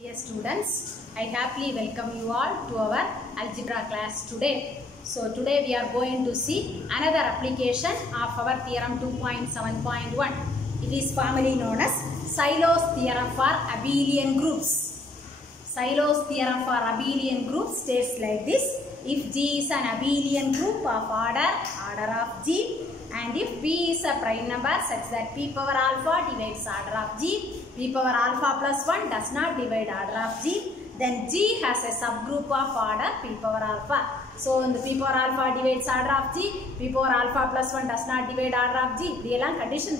Dear students, I happily welcome you all to our algebra class today. So today we are going to see another application of our theorem 2.7.1. It is formally known as Sylow's theorem for abelian groups. Sylow's theorem for abelian groups states like this: if G is an abelian group of order of G, and if P is a prime number such that P power alpha divides order of G, P power alpha plus 1 does not divide order of G, then G has a subgroup of order P power alpha. So, in the P power alpha divides order of G, P power alpha plus 1 does not divide order of G. This condition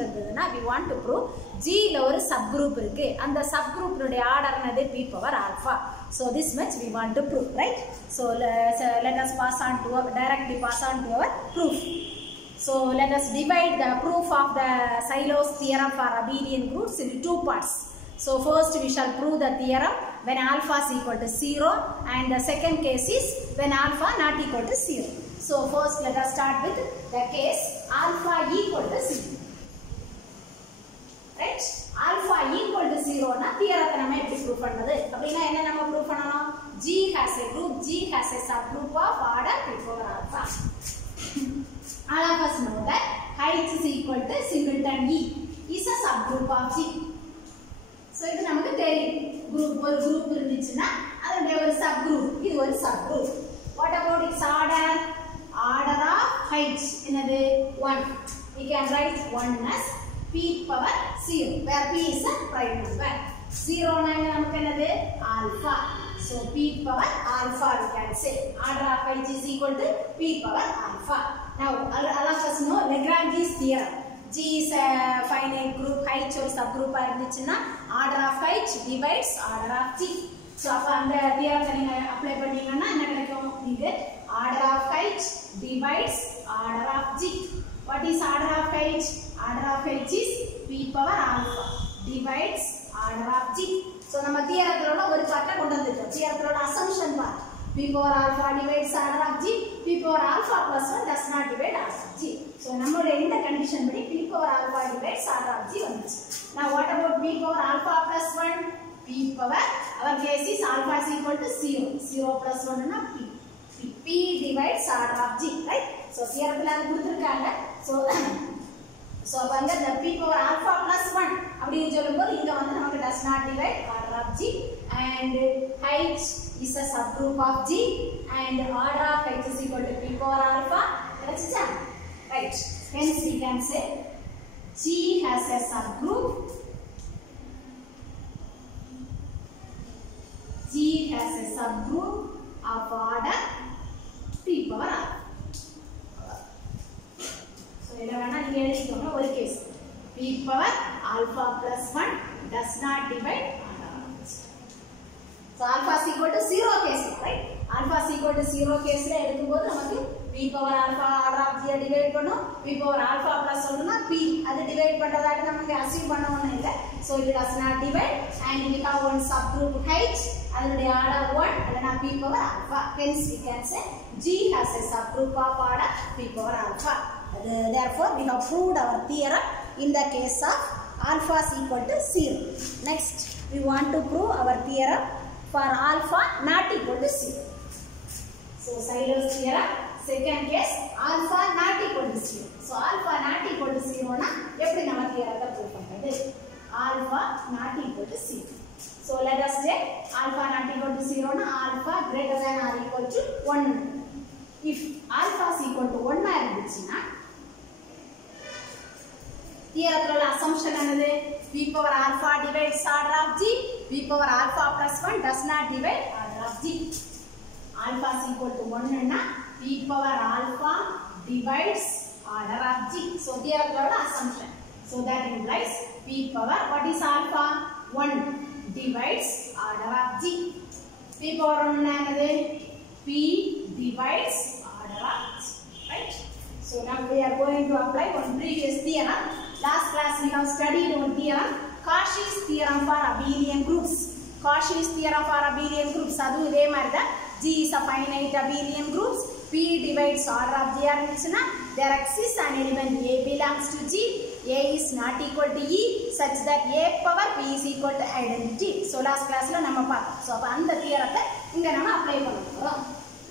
we want to prove G is a subgroup and the subgroup order is P power alpha. So, this much we want to prove, right? So, let us directly pass on to our proof. So, let us divide the proof of the Sylow's theorem for abelian groups into two parts. So, first we shall prove the theorem when alpha is equal to 0, and the second case is when alpha not equal to 0. So, first let us start with the case alpha equal to 0. Right? Alpha equal to 0 na theorem we prove pannadhu. Appadina enna nama prove pannanom? G has a group, G has a subgroup of order P power alpha. All of us know that H is equal to singleton E is a subgroup of G. So, this is group irundhuchuna adhe oru subgroup, idu oru subgroup. What about its order? Order of H enadhu 1. We can write 1 as P power 0, where P is a prime number. 0 na namakku enadhu alpha. So, P power alpha we can say. Order of H is equal to P power alpha. Now, all of us know Lagrange's theorem. G is a finite group, H or subgroup irundhuchuna order of H divides order of G. So, appo the theorem apply panningana enna kedaikum? You get order of H divides order of G. What is order of H? Order of H is P power alpha divides order of G. So, nama theorem oru part kondu vandirukom. Theorem assumption part. P power alpha divides order of G, P power alpha plus 1 does not divide order of G. So, nammode indha condition padi P power alpha divides order of G vanduchu. Now, what about P power alpha plus 1? P power, our case is alpha is equal to 0. 0 plus 1 na P. P divides order of G, right? So, theorem la kuduthirukanga. So, apanga the P power alpha plus 1 அப்படினு சொல்லும்போது இங்க வந்து நமக்கு does not divide order of G, and H is a subgroup of G, and order of H is equal to P power alpha. Right? Hence we can say G has a subgroup. G has a subgroup of order P power alpha. So, one case P power alpha plus 1 does not divide order of G. So, alpha is equal to 0 case, right? Alpha is equal to 0 case la edukumbodhu namakku P power alpha order of G divide pannom, P power alpha plus 1 na P adu divide pandradhaga namakku assume pannavannu illa. So, it does not divide, and we have one subgroup H, adunde order 1 adana P power alpha. Hence we can say G has a subgroup of order P power alpha. Therefore, we have proved our theorem in the case of alpha is equal to 0. Next, we want to prove our theorem for alpha not equal to 0. So, Sylow's theorem, second case, alpha not equal to 0. So, alpha not equal to 0 na eppadi nama theorem prove pandrathu? Alpha not equal to 0. So, let us take alpha not equal to 0 na alpha greater than or equal to 1. If alpha is equal to 1 irundhuchina, theorem assumption another P power alpha divides order of G, P power alpha plus 1 does not divide order of G. Alpha is equal to 1 na P power alpha divides order of G. So, theorem assumption. So, that implies P power, what is alpha? 1 divides order of G. P power 1 another P divides order of G, right? So, now we are going to apply one previous theorem. Last class we have studied one theorem, Cauchy's theorem for abelian groups. Cauchy's theorem for abelian groups. Adu idhe marida G is a finite abelian groups. P divides order of G irundhuchuna, there exists an element A belongs to G A is not equal to E such that A power P is equal to identity. So last class la நம்ம பார்த்தோம். So அப்ப அந்த தியரத்தை இங்க நம்ம apply பண்ண போறோம்.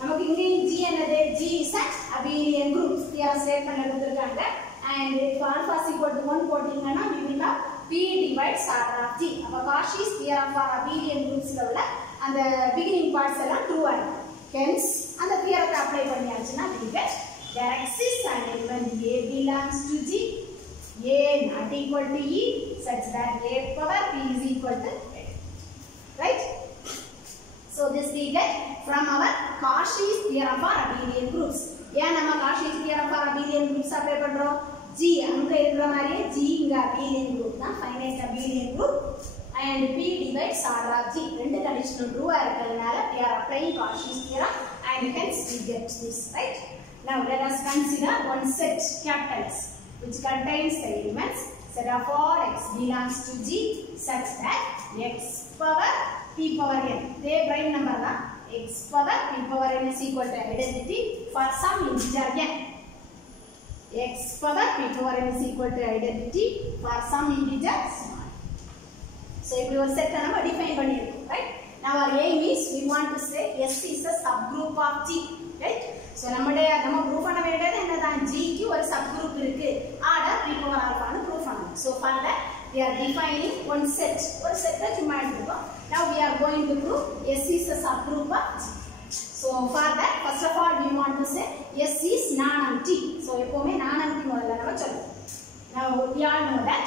நமக்கு இங்க G என்னது? G is an abelian group. Theorem ஸ்டேட்மென்ட்ல கொடுத்திருக்காங்க. And if alpha is equal to 1 போட்டீங்கன்னா we will have P divides order of G. அப்ப Cauchy's theorem for abelian groups ல உள்ள அந்த beginning parts எல்லாம் true ஆகும். Hence அந்த தியரத்தை அப்ளை பண்ணியாச்சுன்னா we get there exists an element A belongs to G, A not equal to E such that A power P is equal to A. Right? So this we get from our Cauchy's theorem for abelian groups. ஏன் நம்ம Cauchy's theorem for abelian groups apply பண்றோம்? G அங்க இருக்கிற மாதிரியே G இங்க abelian group தான், finite abelian group. And P divides order of G. ரெண்டு conditional true இருக்கிறதுனால we are applying Cauchy's theorem and hence we get this, right? Now let us consider one set capital S which contains the elements set of all x belongs to G such that x power P power n. They prime number na x power P power n is equal to identity for some integer n. X power P power n is equal to identity for some integer small. So if you set நம்ம define பண்ணிருக்கோம், right? Now our aim is we want to say S is a subgroup of G, right? So நம்ம proof பண்ண வேண்டியது என்னதான்? G க்கு ஒரு subgroup இருக்கு, order P power alpha னு proof பண்ணணும். So for that we are defining one set, ஒரு set சும்மா எடுத்துக்கோம். Now we are going to prove S is a subgroup of G. So for that first of all we want to say S is non-empty. So எப்பவுமே non-empty முதல்ல நம்ம சொல்லுவோம். Now we all know that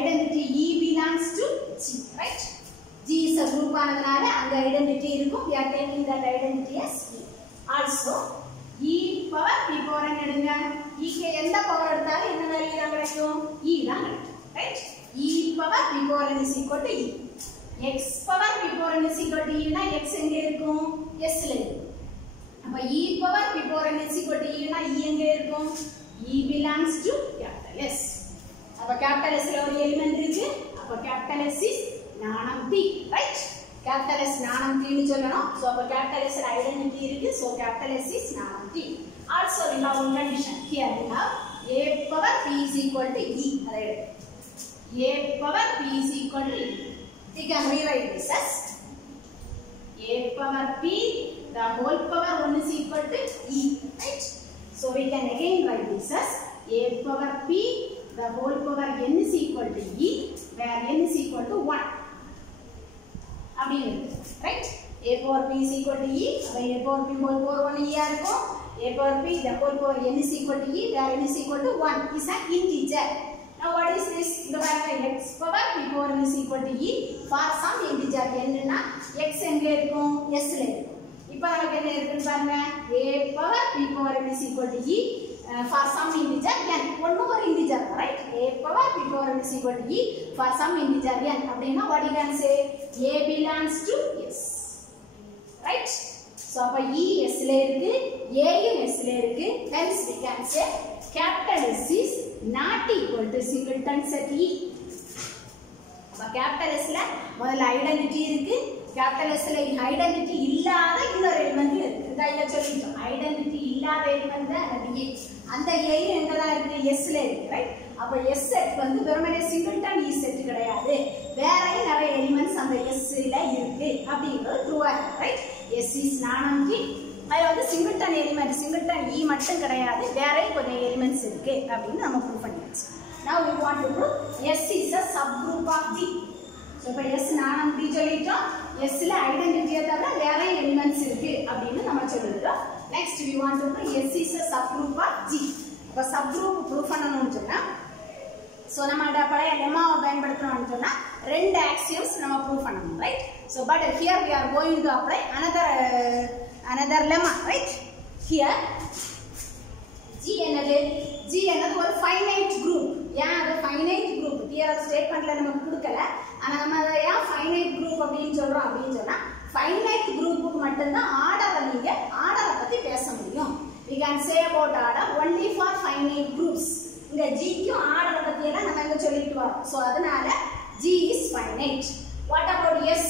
identity E belongs to G, right? G is a group ஆனதுனால அங்க identity இருக்கும். We are taking that identity as E. Also E power P power n எடுங்க. E க்கு எந்த power எடுத்தாலும் என்ன value தான் கிடைக்கும்? E தான் கிடைக்கும், right? E power P power n is equal to E. X power P power n is equal to E னா x எங்க இருக்கும்? S ல இருக்கும். அப்ப E power P power n is equal to E னா E எங்க இருக்கும்? E belongs to capital S. அப்ப capital S ல ஒரு எலிமெண்ட் இருக்கு. அப்ப capital S is non-empty, right? Capital S non-empty னு சொல்லணும். So அப்ப capital S ல identity இருக்கு. So capital S is non-empty. Also we have one condition. Here we have A power P is equal to E. A power P is equal to E. We can rewrite this as A power P the whole power 1 is equal to E, right? So we can again write this as A power P the whole power n is equal to E where n is equal to 1. Right? A power P is equal to E, A power P whole power 1 E இருக்கும். A power P the whole power n is equal to E where n is equal to 1 is an integer. Now what is this? The value x power P power n is equal to E for some integer n னா x எங்க இருக்கும்? S ல இருக்கும். இப்போ நமக்கு என்ன இருக்குன்னு பாருங்க. A power P power n is equal to E for some integer n. ஒன்னு ஒரு integer, right? A power P power n is equal to E for some integer n. அப்படினா what you can say? A belongs to S, right? So அப்ப E S ல இருக்கு, A யும் S ல இருக்கு. Hence we can say capital S is not equal to singleton set E. அப்ப capital S ல முதல்ல identity இருக்கு. capital S ல identity இல்லாத இன்னொரு எலிமெண்ட் இருக்கு. இத இங்க சொல்லிட்டோம். identity இல்லாத எலிமெண்ட் தான் A. அந்த A எங்க தான் இருக்கு? S ல இருக்கு, right? அப்ப S set வந்து வெறுமனே singleton E set கிடையாது. வேறயும் நிறைய எலிமெண்ட்ஸ் அந்த S ல இருக்கு. அப்படிங்கிறது ட்ரூவா இருக்கு, right? S is non-empty. அது வந்து singleton எலிமெண்ட், singleton E மட்டும் கிடையாது. வேறயும் கொஞ்சம் எலிமெண்ட்ஸ் இருக்கு அப்படினு நம்ம ப்ரூவ் பண்ணியாச்சு. Now we want to prove S is a subgroup of G. So இப்ப S non-empty சொல்லிட்டோம். S ல ஐடென்டிட்டியை தவிர வேற எலிமெண்ட்ஸ் இருக்கு அப்படினு நம்ம சொல்லிட்டோம். Next we want to prove S is a subgroup of G. அப்ப subgroup proof பண்ணனும்னு சொன்னா so நம்ம அந்த பழைய லெம்மாவை பயன்படுத்தணும்னு சொன்னா ரெண்டு axioms நம்ம prove பண்ணணும், right? So but here we are going to apply another lemma, right? Here G என்னது? G என்னது ஒரு finite group. ஏன் அது finite group? தியரம் ஸ்டேட்மென்ட்ல நமக்கு கொடுக்கல. ஆனா நம்ம அதை ஏன் finite group அப்படினு சொல்றோம் அப்படினு சொன்னா finite groupக்கு மட்டும் தான் ஆர்டரை நீங்க ஆர்டரை பத்தி பேச முடியும். We can say about order only for finite groups. இங்க G க்கு ஆர்டரை பத்தி எல்லாம் நம்ம இங்க சொல்லிட்டு வரோம். சோ அதனால G is finite. What about S?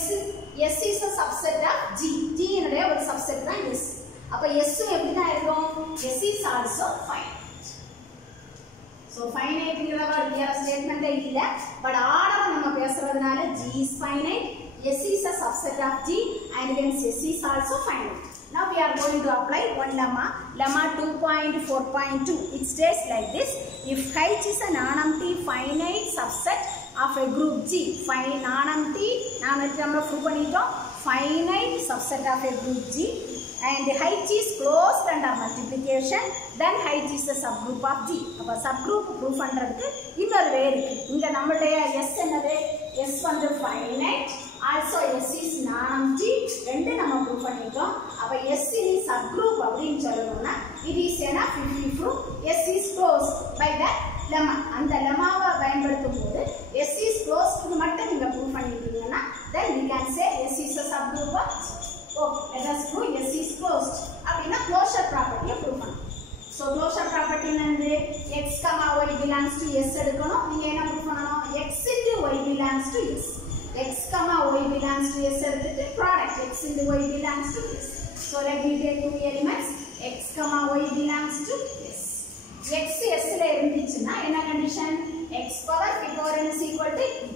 S is a subset of G. G னுடைய ஒரு subset தான் S. அப்ப S எப்படி தான் இருக்கும்? S is also finite. So finite ங்கற word here statement இல்ல, but order நம்ம பேசுறதுனால G is finite, S is a subset of G and hence S is also finite. Now we are going to apply one lemma, lemma 2.4.2. It states like this: if H is a non-empty finite subset of a group G, non-empty நம்ம prove பண்ணிட்டோம், finite subset of a group G and H is closed under multiplication, then H is a subgroup of G. அப்ப subgroup proof பண்றதுக்கு இன்னொரு வே இருக்கு. இங்க நம்மளுடைய S என்னது? S வந்து finite, also S is non-empty, ரெண்டு நம்ம proof பண்ணிட்டோம். அப்ப S in subgroup அப்படினு சொல்லணும்னா it is enough if we prove S is closed by that lemma. அந்த lemmaவை பயன்படுத்தும்போது S is closed மட்டும் நீங்க proof பண்ணிட்டீங்கன்னா then we can say S is a subgroup of G. Okay, let us prove S is closed. அப்படினா closure property prove பண்ணணும். So closure property என்னது? X, y belongs to S எடுக்கணும். நீங்க என்ன prove பண்ணணும்? X into y belongs to S. X, y belongs to S எடுத்துட்டு product X into y belongs to S. So let me take two elements. X, y belongs to S. X S ல இருந்துச்சுன்னா என்ன condition? X power p power n is equal to E.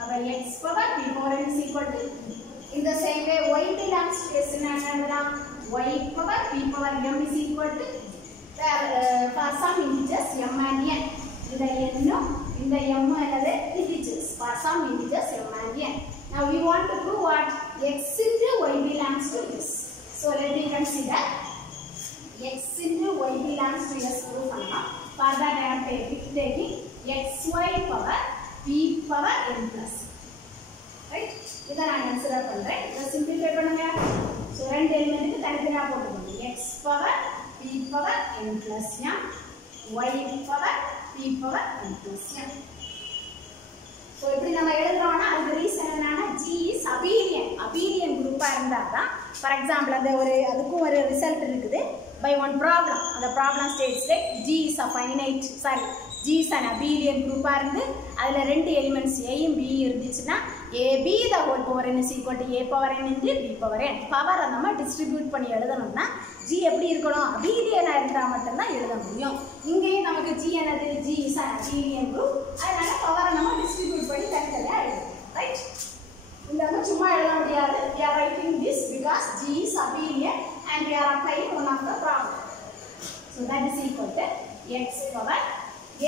அப்ப X power p power n is equal to E. In the same way, y belongs to S னா என்னன்னா y power p power m is equal to for some integers m and n. இந்த n இந்த m என்னது integers for some integers m and n. Now we want to prove what? X into y belongs to S. So let me consider X into y belongs to S proof பண்ணலாம். For that I am taking xy power p power n plus. Right? இத நான் consider பண்றேன். இத simplify பண்ணுங்க. So ரெண்டு எலிமெண்ட்க்கு தனித்தனியா போட்டுக்கோங்க. X power p power n plus m, y power p power n plus m. So இப்படி நம்ம எழுதுறோம்னா அதுக்கு ரீசன் என்னன்னா G is abelian குரூப்பா இருந்தாதான் ஃபார் எக்ஸாம்பிள் அந்த ஒரு அதுக்கும் ஒரு ரிசல்ட் இருக்குது by one problem. அந்த problem states like G is a finite G is an abelian group இருந்து அதுல ரெண்டு எலிமெண்ட்ஸ் A யும் B இருந்துச்சுன்னா AB the whole power n is equal to A power n into B power n. பவரை நம்ம distribute பண்ணி எழுதணும்னா G எப்படி இருக்கணும்? abelian-ஆ இருந்தா மட்டும் தான் எழுத முடியும். இங்கேயும் நமக்கு G என்னது? G is an abelian group. அதனால பவரை நம்ம டிஸ்ட்ரிபியூட் பண்ணி தனித்தனியா எழுதணும். ரைட்? இந்த நம்ம சும்மா எழுத முடியாது. We are writing this because G is abelian and we are applying one of the problem. So that is equal to x power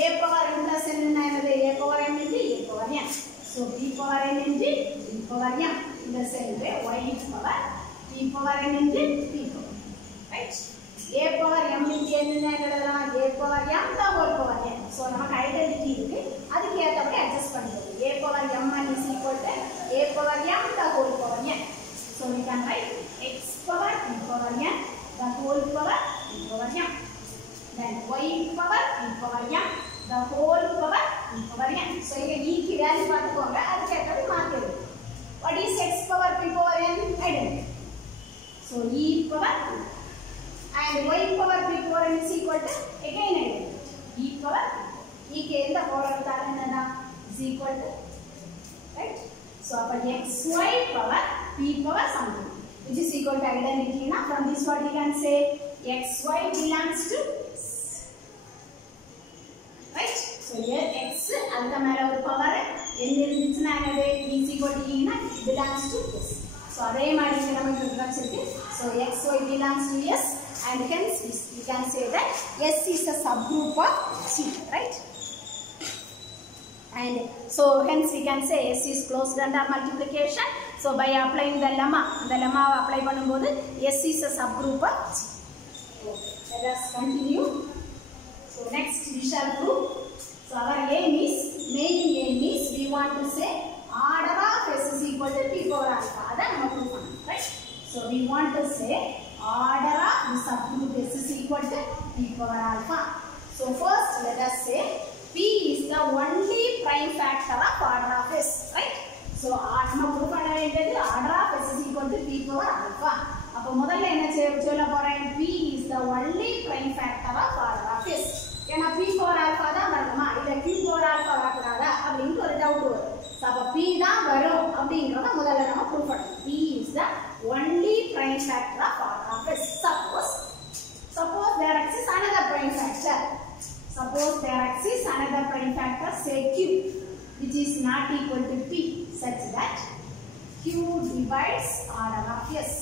A power n plus n என்னது? A power n into A power n. So B power n into B power n. In the same way y power P power n into P power. Right? A power m into n என்ன எழுதலாம்? A power m the whole power n. So நமக்கு identity இருக்கு. அதுக்கு ஏத்தபடி adjust பண்ணிக்கலாம். A power m is equal to A power m the whole power n. So we can write x power P power n the whole power P power n. Then y power P power n the whole power P power n. So இங்க e க்கு value பார்த்துக்கோங்க. அதுக்கு ஏத்தபடி மாத்திடுங்க. What is x power P power n? Identity. So e power and y power P power n is equal to again identity. E power e க்கு எந்த power எடுத்தாலும் என்னன்னா is equal to right. So அப்ப xy power P power something which is equal to identity na. From this what we can say xy belongs to S. Right? So here x அதுக்கு மேல ஒரு power n இருந்துச்சுனா என்னது? is equal to e na belongs to S. So அதே மாதிரி இங்க நமக்கு கிடைச்சிருக்கு. So xy belongs to S and hence we can say that S is a subgroup of G. Right? And so hence we can say S is closed under multiplication. So by applying the lemma apply பண்ணும்போது S is a subgroup of G. Let us continue. So next we shall prove. So our main aim is we want to say order of S is equal to P power alpha. That நம்ம prove பண்ணணும். Right? So we want to say order of the subgroup S is equal to P power alpha. So first let us say P is the only prime factor of order of S, right? So நம்ம prove பண்ண வேண்டியது order of S is equal to P power alpha. அப்ப முதல்ல என்ன சொல்ல போறேன்? P is the only prime factor of order of S. ஏன்னா P power alpha தான் வரணுமா இல்ல Q power alpha வரக்கூடாதா அப்படினு ஒரு டவுட் வரும். So அப்ப P தான் வரும் அப்படிங்கறத முதல்ல நம்ம prove பண்ணணும். P is the only prime factor of order of S. Suppose there exists another prime factor. Suppose there exists divides order of S,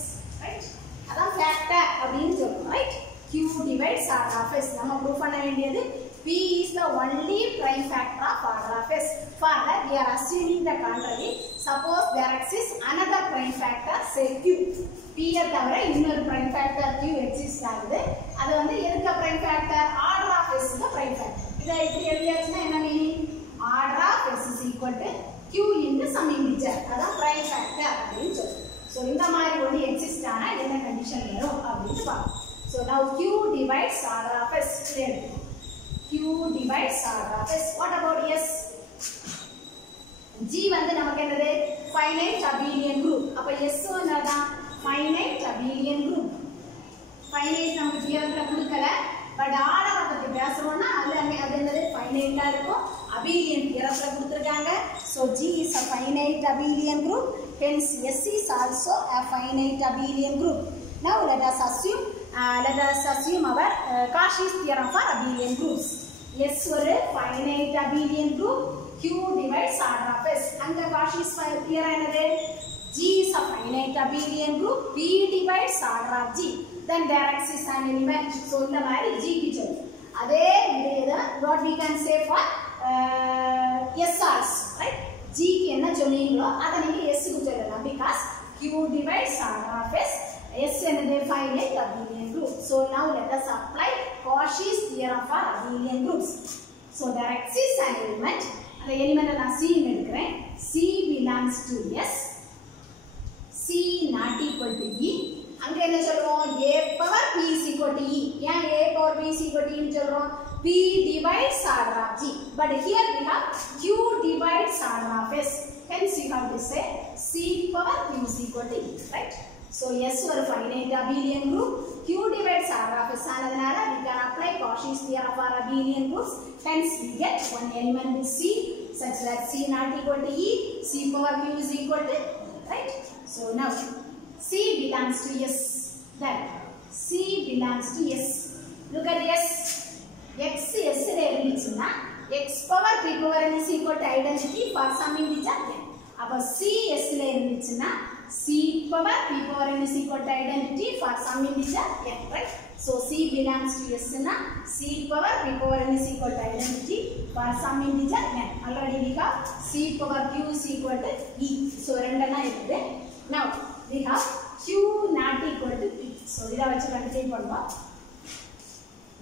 right? அதான் factor அப்படின்னு சொல்றோம், right? Q divides order of S. நம்ம prove பண்ண வேண்டியது P is the only prime factor of order of S. For that we are assuming the contrary. Suppose there exists another prime factor, say Q. P தவிர இன்னொரு prime factor Q exist ஆகுது. அது வந்து எதுக்கு prime factor? Order of S is the prime factor. இதை இப்படி எழுதியாச்சுன்னா என்ன meaning? Order of S is equal to Q into some integer. அதான் prime factor அப்படின்னு சொல்றோம். So இந்த மாதிரி ஒன்று எக்ஸிஸ்ட் ஆனா என்ன கண்டிஷன் வரும் அப்படின்னு பார்ப்போம். So now Q divides order of S. Q divides order of S. What about S? G வந்து நமக்கு என்னது? Finite abelian group. அப்ப S என்னதான்? Finite abelian group. Finite நமக்கு தியரம்ல கொடுக்கல, பட் ஆர்டரை பத்தி பேசுறோம்னா அது என்னது? Finite-ஆ இருக்கும். Abelian தியரம்ல கொடுத்திருக்காங்க. So G is a finite abelian group. Hence S is also a finite abelian group. Now let us assume our Cauchy's theorem for abelian groups. S ஒரு finite abelian group. Q divides order of S. And the Cauchy's theorem என்னது? G is a finite abelian group. P divides order of G. Then there exists an element. So இந்த மாதிரி G க்கு சொல்லும். அதே இதுதான் what we can say for S also, right? G க்கு என்ன சொன்னீங்களோ அதை நீங்க S க்கு சொல்லலாம், because Q divides order of S. S என்னது? Finite abelian group. So now let us apply Cauchy's theorem for abelian groups. So there exists an element. அந்த element நான் C ன்னு எடுக்கிறேன். C belongs to S. C not equal to E. அங்க என்ன சொல்றோம்? A power P is equal to E. ஏன் A power P is equal to E ன்னு சொல்றோம்? P divides order of G. But here we have Q divides order of S. Hence you have to say C power Q is equal to E, right? So S ஒரு finite abelian group. Q divides order of S ஆனதுனால we can apply Cauchy's theorem for abelian groups. Hence we get one element with C such that C not equal to E. C power Q is equal to, right? So now C belongs to S. Then C belongs to S. Look at S. X S ல இருந்துச்சுன்னா X power P power N is equal to identity for some integer N. அப்ப C S ல இருந்துச்சுன்னா C power P power N is equal to identity for some integer N, right? So C belongs to S na C power P power N is equal to identity for some integer N. Already we have C power Q is equal to E. So ரெண்டனா இருக்குது. Now we have Q not equal to P. So இத வச்சு continue பண்ணுவோம்.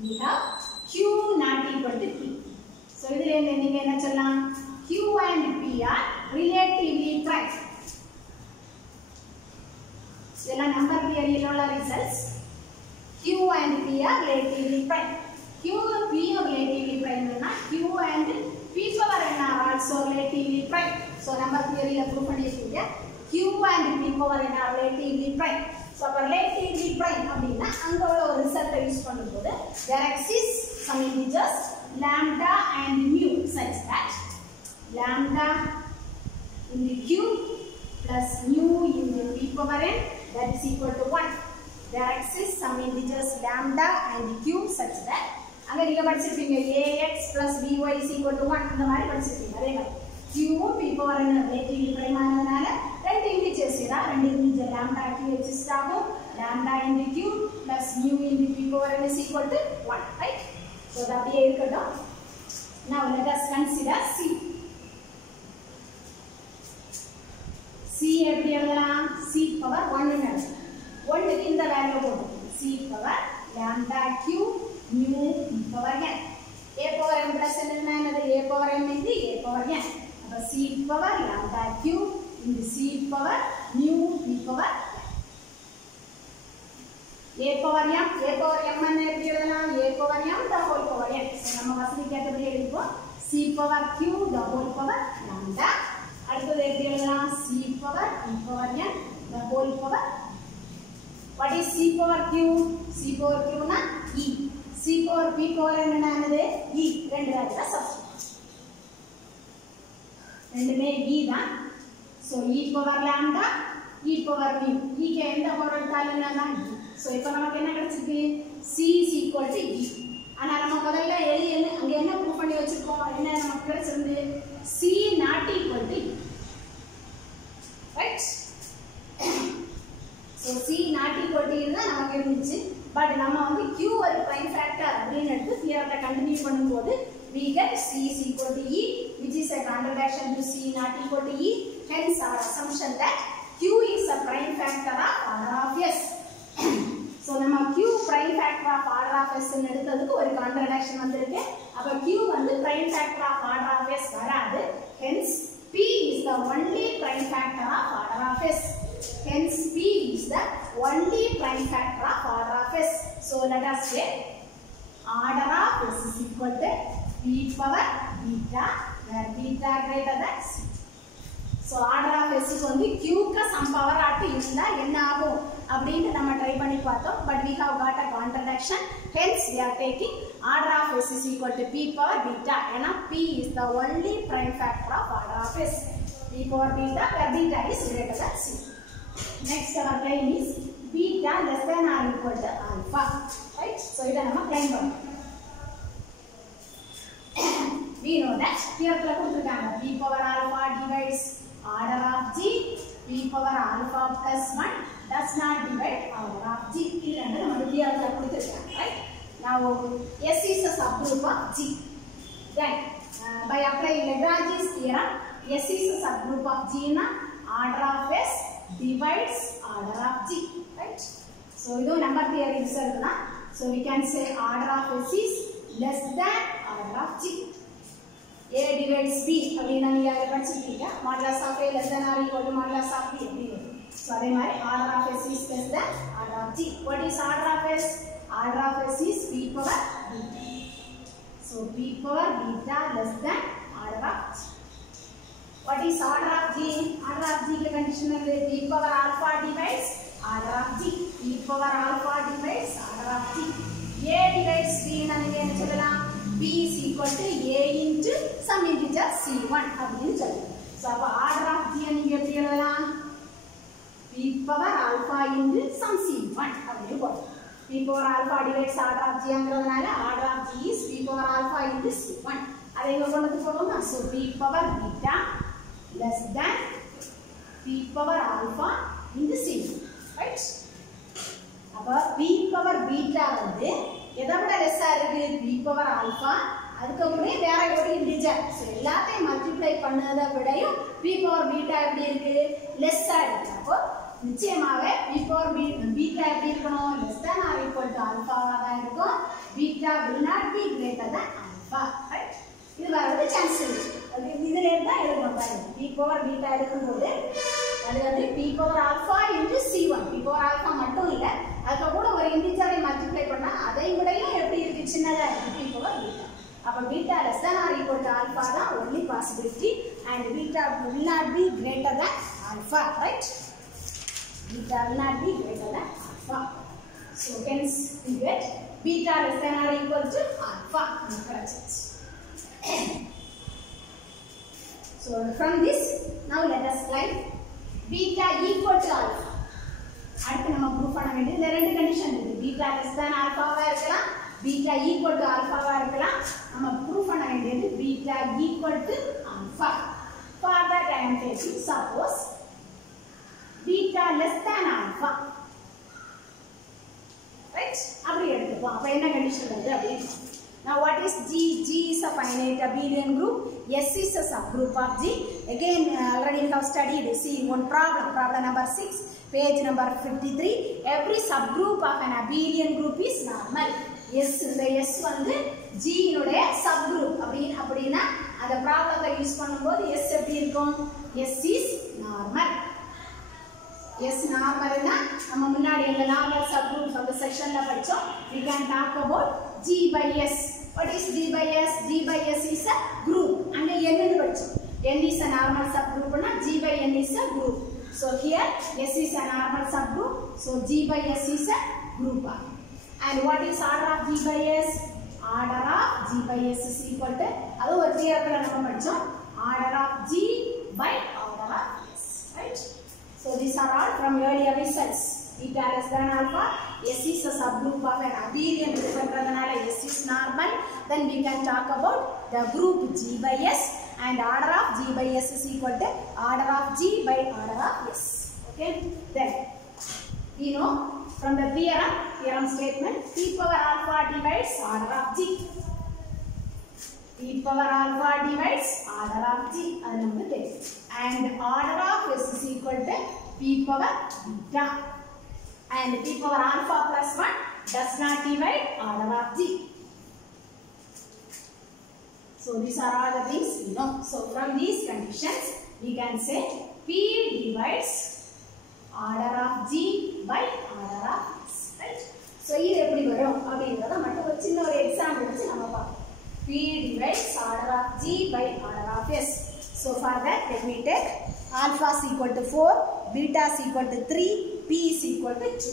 We have Q not equal to P. So இதுல நீங்க என்ன சொல்லலாம்? Q and P are relatively prime. இதெல்லாம் number தியரியில உள்ள results. Q and P are relatively prime. Q and P are relatively prime னா Q and P power N are also relatively prime. So number தியரியில prove பண்ணிருக்கீங்க. Q and P power N are relatively prime. So அப்ப relatively prime அப்படினா அங்க உள்ள ஒரு ரிசல்ட்டை use பண்ணும்போது there exists some integers lambda and mu such that lambda into Q plus mu into P power N that is equal to 1. There exists some integers lambda and Q such that அங்க நீங்க படிச்சிருப்பீங்க ax plus by is equal to 1 இந்த மாதிரி படிச்சிருப்பீங்க. அதே மாதிரி Q P power N relatively prime ஆனதுனால ரெண்டு integers தான், ரெண்டு integer lambda Q exist ஆகும். Lambda into Q plus mu into P power N is equal to 1, right? So that அப்படியே இருக்கட்டும். Now let us consider C. C எப்படி எழுதலாம்? C power 1 ன்னு எழுதலாம். 1 க்கு இந்த வேல்யூ போடுவோம். C power lambda Q mu P power N. A power M plus N என்னது? A power M into A power N. அப்ப C power lambda Q into C power mu P power N. A power M என்ன எப்படி எழுதலாம்? A power M the whole power N. So நம்ம வசதிக்கு ஏற்றபடி எழுதிப்போம். C power Q the whole power lambda. அடுத்தது எப்படி எழுதலாம்? C power P power N the whole power. What is C power Q? C power Q na E. C power P power N என்னது? E. ரெண்டு வேல்யூல substitute. ரெண்டுமே E தான். So E power lambda E power mu. E க்கு எந்த power எடுத்தாலும் என்னதான் E. So இப்போ நமக்கு என்ன கிடைச்சிருக்கு? C is equal to E. ஆனா நம்ம முதல்ல அங்க என்ன ப்ரூவ் பண்ணி வச்சிருக்கோம்? என்ன நமக்கு கிடைச்சிருந்து? C not equal to E. Right? So C not equal to இருந்தா நமக்கு இருந்துச்சு. பட் நம்ம வந்து Q ஒரு prime factor அப்படின்னு எடுத்து தியரத்தை கண்டினியூ பண்ணும்போது we get C is equal to E, which is a contradiction to C not equal to E. Hence our assumption that Q is a prime factor of order of S. So நம்ம Q prime factor of order of S ன்னு எடுத்ததுக்கு ஒரு contradiction வந்திருக்கு. அப்ப Q வந்து prime factor of order of S வராது. Hence P is the only prime factor of order of S. Hence P is the only prime factor of order of S. So let us say order of S is equal to P power beta, where beta greater than C. So order of S is only Q ka some power ஆட்டு இருந்தா என்ன ஆகும் அப்படினு நம்ம try பண்ணி பார்த்தோம். But we have got a contradiction. Hence we are taking order of S is equal to P power beta. ஏன்னா P is the only prime factor of order of S. P power beta, where beta is greater than C. Next our claim is beta less than or equal to alpha. Right? So இத நம்ம claim பண்ணோம். We know that here கொடுத்திருக்காங்க P power alpha divides order of G. P power alpha plus 1 does not divide order of G. இது நம்ம here கொடுத்திருக்காங்க. Right? Now S is a subgroup of G. Then by applying Lagrange's theorem, S is a subgroup of G na order of S divides order of G. Right? So this number theory result na. So we can say order of S is less than order of G. A divides B அப்படினா நீங்க அத படிச்சிட்டீங்க. Modulus of A less than or equal to modulus of B அப்படினு. So அதே மாதிரி order of S is less than order of G. What is order of S? Order of S is P power beta. So P power beta less than order of G. What is order of G? Order of G के condition है P power alpha divides order of G. P power alpha divides order of G. A divides B ना नहीं है चलना. B is equal to A into some integer C1 அப்படின்னு சொல்லுங்க. So அப்ப order of G நீங்க எப்படி எழுதலாம்? P power alpha into some C1 அப்படின்னு போடுங்க. P power alpha divides order of G ங்கிறதுனால order of G is P power alpha into C1. அதை இங்க கொண்டு வந்து போடுவோமா? So P power beta less than P power alpha into C1. Right? அப்ப P power beta வந்து எதை விட லெஸ்ஸா இருக்கு? P power alpha அதுக்கு அப்புறம் வேற ஒரு இன்டிஜர். சோ எல்லாத்தையும் மல்டிப்ளை பண்ணத விடையும் P power beta எப்படி இருக்கு? லெஸ்ஸா இருக்கு. அப்போ நிச்சயமாவே P power beta எப்படி இருக்கணும்? less than or equal to alpha தான் இருக்கும். Beta will not be greater than alpha. Right? இது வரது சான்ஸ் இருக்கு. இதுல இருந்தா எழுதணும் பாருங்க. P power beta எடுக்கும்போது அது வந்து P power alpha into C1. P power alpha மட்டும் இல்ல, அதுக்கு கூட ஒரு இன்டிஜரை மல்டிப்ளை பண்ணா அதை விடையும் எப்படி இருக்கு? சின்னதா இருக்கு P power beta. அப்ப beta less than or equal to alpha தான் only possibility, and beta will not be greater than alpha. Right? Beta will not be greater than alpha. So hence we get beta less than or equal to alpha. So from this, now let us claim beta equal to alpha. அடுத்து நம்ம proof பண்ண வேண்டியது ரெண்டு condition இருக்கு. Beta less than ஆல்பாவா இருக்கலாம், beta equal to ஆல்பாவா இருக்கலாம். நம்ம proof பண்ண வேண்டியது beta equal to alpha. For that I am taking suppose beta less than alpha. Right? அப்படி எடுத்துப்போம். அப்ப என்ன கண்டிஷன் வருது அப்படினா, now what is G? G is a finite abelian group. S is a subgroup of G. Again already we have studied. See one problem number 6, page number 53. Every subgroup of an abelian group is normal. S இந்த S வந்து G னுடைய subgroup அப்படினா அந்த ப்ராப்ளத்தை use பண்ணும்போது S எப்படி இருக்கும்? S is normal. S normal னா நம்ம முன்னாடி இந்த normal subgroups அந்த செக்ஷன்ல படிச்சோம். We can talk about G by S. What is G by S? G by S is a group. அங்க n ன்னு படிச்சோம். N is a normal subgroup னா G by N is a group. So here S is a normal subgroup. So G by S is a group. And what is order of G by S? Order of G by S is equal to அது ஒரு தியரத்துல நம்ம படிச்சோம். Order of G by order of S. Right? So these are all from earlier results. Beta less than alpha. S is a subgroup of an abelian group. S is normal. Then we can talk about the group G by S, and order of G by S is equal to order of G by order of S. Okay. Then We know from the theorem statement, p power alpha divides order of g. P power alpha divides order of g. And order of s is equal to p power beta. And p power alpha plus 1 does not divide order of g. So these are all the things we know. So from these conditions, we can say p divides order of g by order of s. Right? So this is an example. P divides order of g by order of s. So for that, let me take alpha is equal to 4, beta is equal to 3, p is equal to 2.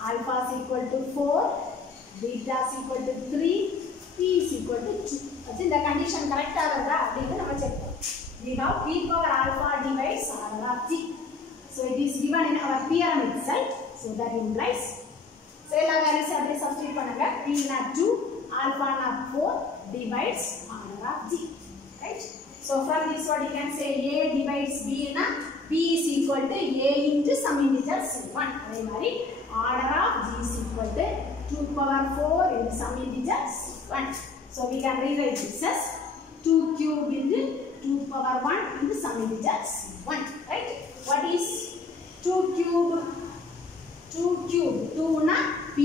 Alpha is equal to 4, beta is equal to 3, p is equal to 2. The condition correct we have p power alpha divides order of g. So it is given in our theorem itself. So that implies, so all values are substitute pannunga. P na 2, alpha na 4 divides order of g. Right? So from this what you can say, a divides b na p is equal to a into some integer c1. Order of g is equal to 2 power 4 into some integer c1. So we can rewrite this as 2 cube into 2 power 1 into some integer c1. Right? What is 2 cube? 2 cube. 2 na p,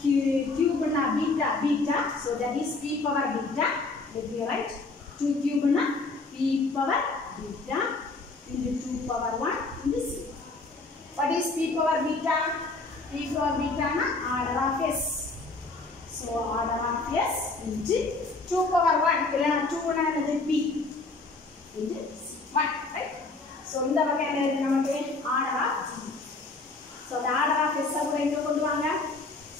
cube na beta. So that is p power beta. Let me write 2 cube na p power beta into 2 power 1 into c1. What is p power beta? P power beta na order of s. So order of s into 2 power 1. 2 na p into c1. Right? So in the order of g. So the order of s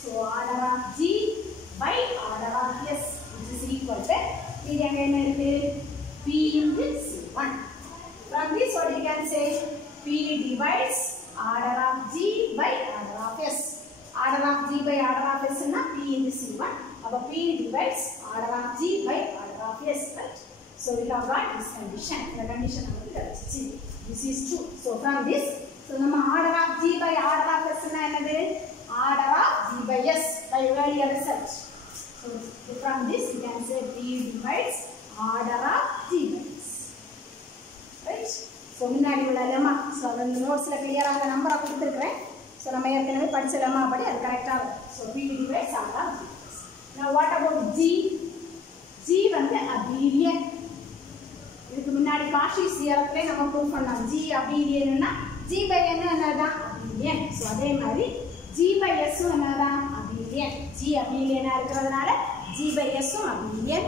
so order of g by order of s, which is equal to p into c1. From this what you can say, p divides order of g by order of s. Order of g by order of s is p into c1. Our p divides order of g by order of s. Right? So we have got this condition. The condition this is true. So from this, so order of g by order of s is order of g by s by earlier research. So from this you can say p divides order of g by s. Right? So முன்னாடி உள்ள lemma so அந்த நோட்ஸ்ல கிளியரா அந்த நம்பரை கொடுத்திருக்கேன். So நம்ம ஏற்கனவே படிச்ச லெமா படி அது கரெக்ட்டா வரும். So p divides order of g. Now what about g? g வந்து abelian. இதுக்கு முன்னாடி காஷிஸ் தியரத்துல நம்ம ப்ரூவ் பண்ணோம். g abelian னா g by n என்னதான் abelian. சோ அதே மாதிரி g by s என்னதான் abelian. g abelian இருக்கிறதுனால g by s abelian.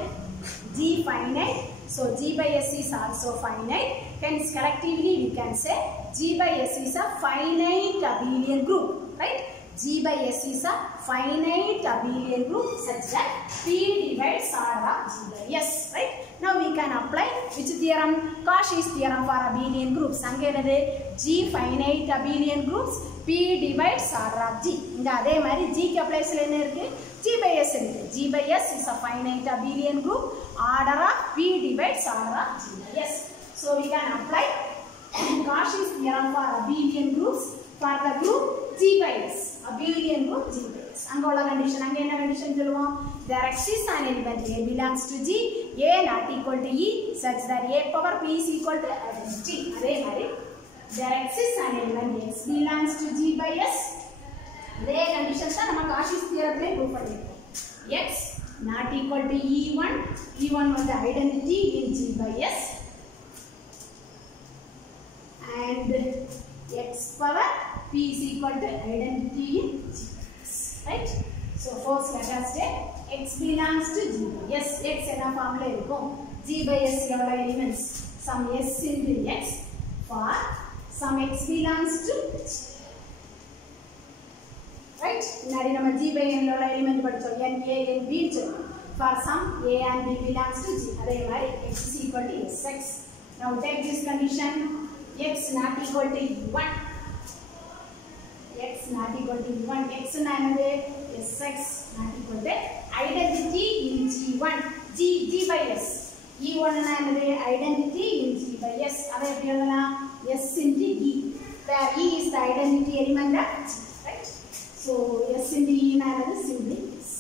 g finite. So g by s is also finite. Hence collectively we can say g by s is a finite abelian group. Right? G by s is a finite abelian group such that p divides order of g by s. Right? Now we can apply which theorem? Cauchy's theorem for abelian groups. G finite abelian groups, p divides order of g. இந்த அதே மாதிரி g க்கு அப்ளைஸ்ல என்ன இருக்கு? g by s இருக்கு. g by s is a finite abelian group. Order of p divides order of g by s. So we can apply Cauchy's theorem for abelian groups for the group g by s. Abelian group g by s. அங்க உள்ள condition அங்க என்ன condition சொல்லுவோம்? There exists an element a belongs to g, a not equal to e such that a power p is equal to identity. அதே மாதிரி there exists an element x belongs to g by s. இதே condition தான் நம்ம Cauchy's theoremல prove பண்ணிருக்கோம். x not equal to e1 வந்து identity in g by s and x power p is equal to identity in g by s. Right? So first let us take x belongs to g by s. x என்ன ஃபார்ம்ல இருக்கும்? g by s எவ்வளவு elements? some s into x for some x belongs to h. Right? முன்னாடி நம்ம g by n உள்ள element படிச்சோம். n a n b சொல்றோம். for some a and b belongs to g. அதே மாதிரி x is equal to sx. Now take this condition, x not equal to 1. x not equal to 1. x na enadhu? sx not equal to identity in g1. g by s. e1 na enadhu? Identity in g by s. adha eppadi eludala? s into e. where E is the identity element of G, right? So S into E is simply S.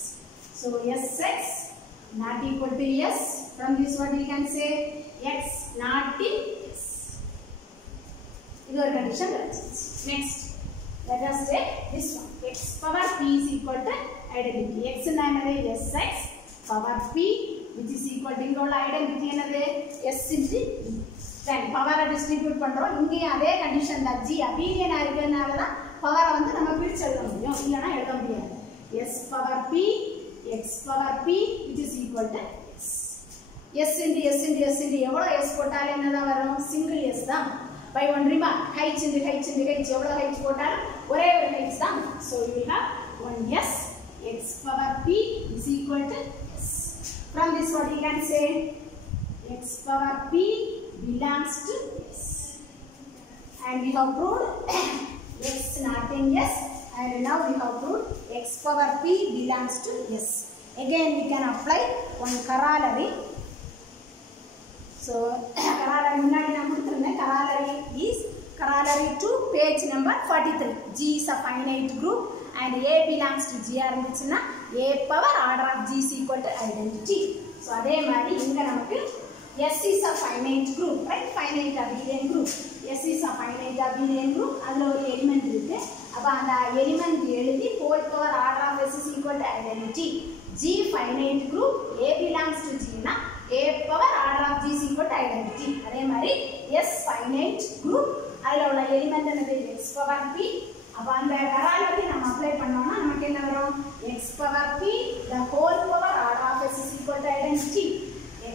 So Sx not equal to S. From this what we can say? X not in S. This is our condition. Next, let us take this one. X power P is equal to identity. X is Sx power P, which is equal to identity S into E. Then power distribute பண்றோம். இங்கே அதே condition தான். G abelian ஆகிறதுனால தான் power வந்து நம்ம பிரிச்சு எழுத முடியும். இல்லனா எழுத முடியாது. S power P, X power P, which is equal to S. S into S into S into எவ்வளவு S போட்டாலும் என்னதான் வரும்? சிங்கிள் S தான். By one remark, h into h into h எவ்வளவு h போட்டாலும் ஒரே ஒரு h தான். So you will have one S, X power P is equal to S. From this what you can say? X power P belongs to S. And we have proved X not in S. And now we have proved X power P belongs to S. Again we can apply one corollary. So corollary is corollary to page number 43. G is a finite group and A belongs to G இருந்துச்சுன்னா A power order of G is equal to identity. So அதே மாதிரி இங்க நமக்கு S is a finite group, right? Finite abelian group. S is a finite abelian group. அதுல ஒரு element இருக்கு. அப்ப அந்த element எழுதி whole power order of S is equal to identity. G finite group, A belongs to G னா A power order of G is equal to identity. அதே மாதிரி S finite group. அதுல உள்ள element என்னது? X power P. அப்ப அந்த corollary நம்ம apply பண்ணோம்னா நமக்கு என்ன வரும்? X power P the whole power order of S is equal to identity.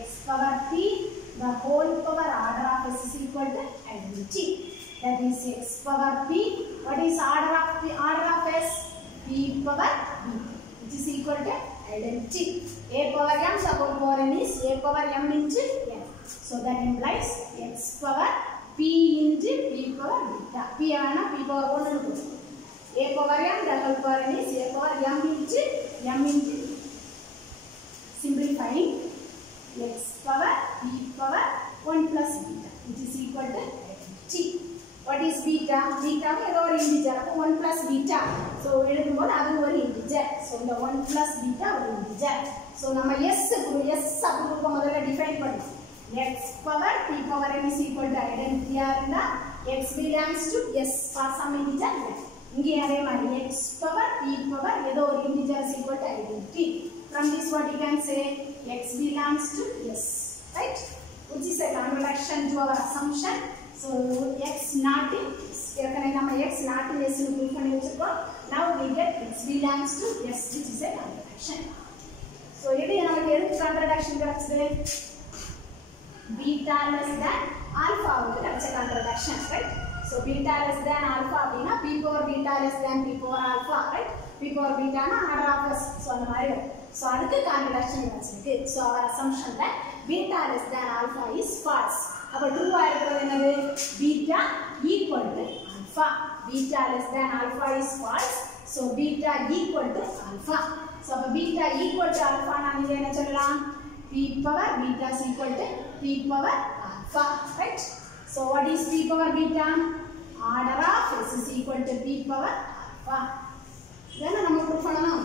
X power P the whole power order of S is equal to identity. That is X power P. What is order of S? P power B, which is equal to identity. A power m the whole power n is A power m into n. So that implies X power P into P power beta. P ana P power 1 nu. A power m the whole power n is A power m into simplifying X power P power 1 plus beta, which is equal to T. What is beta? Beta is ஒரு integer. 1 plus beta. So எழுதும்போது அது ஒரு integer. So இந்த 1 plus beta ஒரு integer. So நம்ம S subgroup முதல்ல define பண்ணலாம். X power P power n is equal to identity இருந்தா X belongs to S for some integer. இங்கே அதே மாதிரி X power P power ஏதோ ஒரு integer is equal to identity. From this what you can say? X belongs to S, right? Which is a contradiction to our assumption. So X not in S. X not in S nu prove பண்ணி வச்சிருக்கோம். Now we get X belongs to S, which is a contradiction. So இது நமக்கு எதுக்கு contradiction கிடைச்சது? Beta less than alpha வுக்கு கிடைச்ச contradiction, right? So beta less than alpha அப்படினா P power beta less than P power alpha, right? P power beta னா order of S. So அந்த மாதிரி so அதுக்கு contradiction கிடைச்சிருக்கு. So our assumption that beta less than alpha is false. அப்ப true ஆ இருக்கிறது என்னது? Beta equal to alpha. Beta less than alpha is false. So beta equal to alpha. So அப்ப beta equal to alpha னா நீங்க என்ன சொல்லலாம்? P power beta is equal to P power alpha, right? So what is P power beta? Order of S is equal to P power alpha. இதென்ன நம்ம prove பண்ணணும்?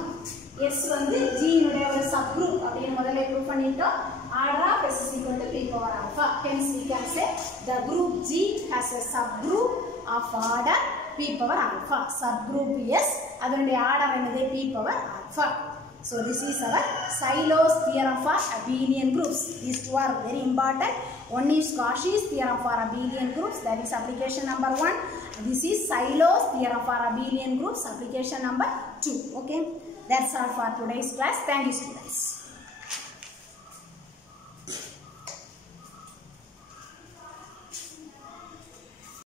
S வந்து G னுடைய ஒரு subgroup அப்படினு முதல்ல ப்ரூவ் பண்ணிட்டோம். Order of S is equal to P power alpha. Hence we can say the group G has a subgroup of order P power alpha. Subgroup S அதனுடைய order என்னது? P power alpha. So this is our Sylow's theorem for abelian groups. These two are very important. One is Cauchy's theorem for abelian groups, that is application number 1. This is Sylow's theorem for abelian groups, application number 2. Okay, that's all for today's class. Thank you, students.